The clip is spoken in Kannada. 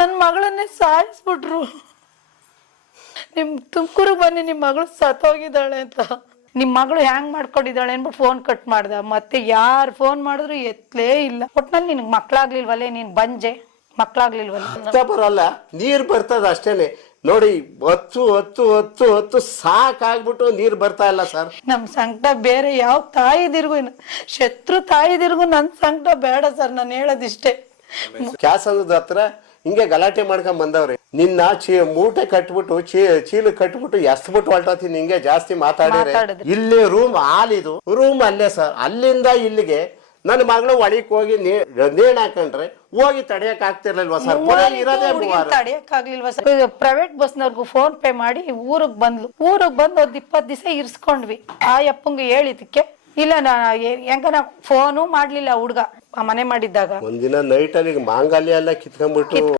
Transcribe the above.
ನನ್ನ ಮಗಳನ್ನೇ ಸಾಯಿಸ್ಬಿಟ್ರು. ನಿಮ್ ತುಮಕೂರಿಗೆ ಬನ್ನಿ, ನಿಮ್ ಮಗಳು ಸತ್ತೋಗಿದ್ದಾಳೆ ಅಂತ. ನಿಮ್ ಮಗಳು ಹ್ಯಾಂಗ್ ಮಾಡ್ಕೊಂಡಿದ್ದಾಳೆ ಅನ್ಬಿಟ್ಟು ಫೋನ್ ಕಟ್ ಮಾಡ್ದ. ಮತ್ತೆ ಯಾರು ಫೋನ್ ಮಾಡಿದ್ರು ಎತ್ತಲೇ ಇಲ್ಲ. ಒಟ್ನಲ್ಲಿ ನಿನ್ಗೆ ಮಕ್ಳಾಗ್ಲಿಲ್ವಲ್ಲೇ, ನೀನ್ ಬಂಜೆ, ಮಕ್ಳಾಗ್ಲಿಲ್ವಲ್ಲ. ಬರಲ್ಲ, ನೀರ್ ಬರ್ತದ ಅಷ್ಟೇನೆ. ನೋಡಿ ಹೊತ್ತು ಹೊತ್ತು ಹೊತ್ತು ಹೊತ್ತು ಸಾಕಾಗ್ಬಿಟ್ಟು ನೀರ್ ಬರ್ತಾ ಇಲ್ಲ ಸರ್. ನಮ್ ಸಂಕಟ ಬೇರೆ ಯಾವ ತಾಯಿದಿರ್ಗು, ಶತ್ರು ತಾಯಿದಿರ್ಗು ನನ್ ಸಂಕಟ ಬೇಡ ಸರ್. ನಾನು ಹೇಳೋದಿಷ್ಟೇ. ಕ್ಯಾಸಂದ್ರ ಹತ್ರ ಹಿಂಗೆ ಗಲಾಟೆ ಮಾಡ್ಕೊಂಡ್ ಬಂದವ್ರೆ. ನಿನ್ನ ಮೂಟೆ ಕಟ್ಬಿಟ್ಟು ಚೀಲು ಕಟ್ಬಿಟ್ಟು ಎಸ್ಬಿಟ್ಟು ಹೊಲ್ಟೋತೀನಿ. ಹಿಂಗೆ ಜಾಸ್ತಿ ಮಾತಾಡಿದ್ರೆ ಇಲ್ಲಿ ರೂಮ್ ಹಾಲಿದು ರೂಮ್ ಅಲ್ಲೇ ಸರ್. ಅಲ್ಲಿಂದ ಇಲ್ಲಿಗೆ ನನ್ನ ಮಗಳು ಒಳಕ್ ಹೋಗಿ ನೇಣ್ ಹಾಕೊಂಡ್ರೆ ಹೋಗಿ ತಡೆಯಕ್ ಆಗ್ತಿರ್ಲಿಲ್ವಾ ಸರ್? ತಡೆಯಕ್ ಆಗ್ಲಿಲ್ವಾ ಸರ್? ಪ್ರೈವೇಟ್ ಬಸ್ನವ್ರಿಗೂ ಫೋನ್ ಪೇ ಮಾಡಿ ಊರಿಗೆ ಬಂದ್ಲು. ಊರಿಗೆ ಬಂದು ಒಂದ್ 20 ದಿವಸ ಇರ್ಸ್ಕೊಂಡ್ವಿ. ಆ ಅಪ್ಪಂಗೆ ಹೇಳಿದಕ್ಕೆ ಇಲ್ಲ, ಹೆಂಗ ಫೋನು ಮಾಡ್ಲಿಲ್ಲ ಹುಡ್ಗ ಮನೆ ಮಾಡಿದ್ದಾಗ. ಒಂದಿನ ನೈಟ್ ಅಲ್ಲಿ ಮಾಂಗಲ್ಯ ಎಲ್ಲ ಕಿತ್ಕೊಂಡ್ಬಿಟ್ಟು